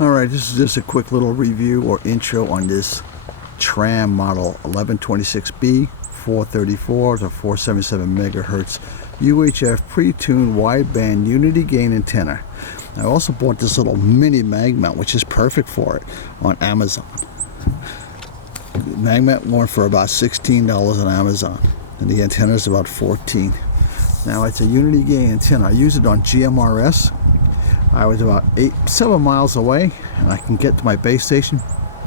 Alright, this is just a quick little review or intro on this TRAM model 1126B 434 to 477 megahertz UHF pre-tuned wideband unity gain antenna. I also bought this little mini mag mount, which is perfect for it, on Amazon. The mag mount went for about $16 on Amazon, and the antenna is about $14. Now it's a unity gain antenna. I use it on GMRS. I was about 7 miles away, and I can get to my base station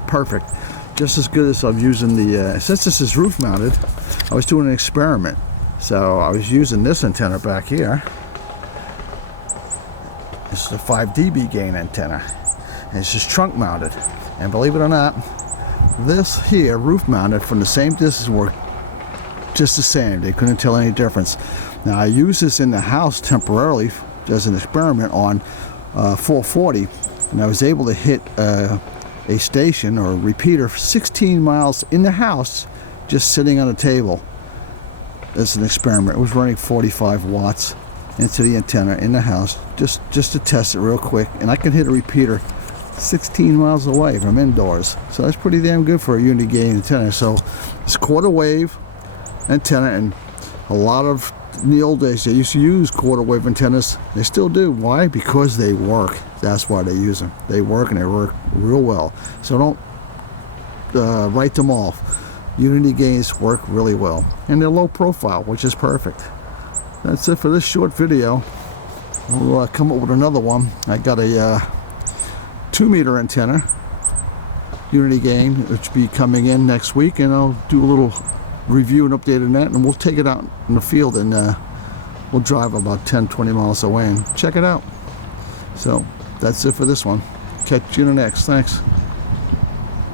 perfect. Just as good as I'm using the, since this is roof mounted, I was doing an experiment. So I was using this antenna back here. This is a 5 dB gain antenna. And it's just trunk mounted. And believe it or not, this here, roof mounted from the same distance, worked just the same. They couldn't tell any difference. Now I use this in the house temporarily as an experiment on 440, and I was able to hit a station or a repeater 16 miles in the house, just sitting on a table. As an experiment. It was running 45 watts into the antenna in the house, just to test it real quick, and I can hit a repeater 16 miles away from indoors. So that's pretty damn good for a unity gain antenna. So it's quarter wave antenna, and a lot of, in the old days, they used to use quarter wave antennas. They still do. Why? Because they work. That's why they use them. They work, and they work real well. So don't write them off. Unity gains work really well, and they're low profile, which is perfect. That's it for this short video. We'll come up with another one. I got a 2-meter antenna, unity gain, which will be coming in next week, and I'll do a little review and update on that, and we'll take it out in the field, and we'll drive about 10-20 miles away and check it out. So that's it for this one. Catch you in the next. Thanks.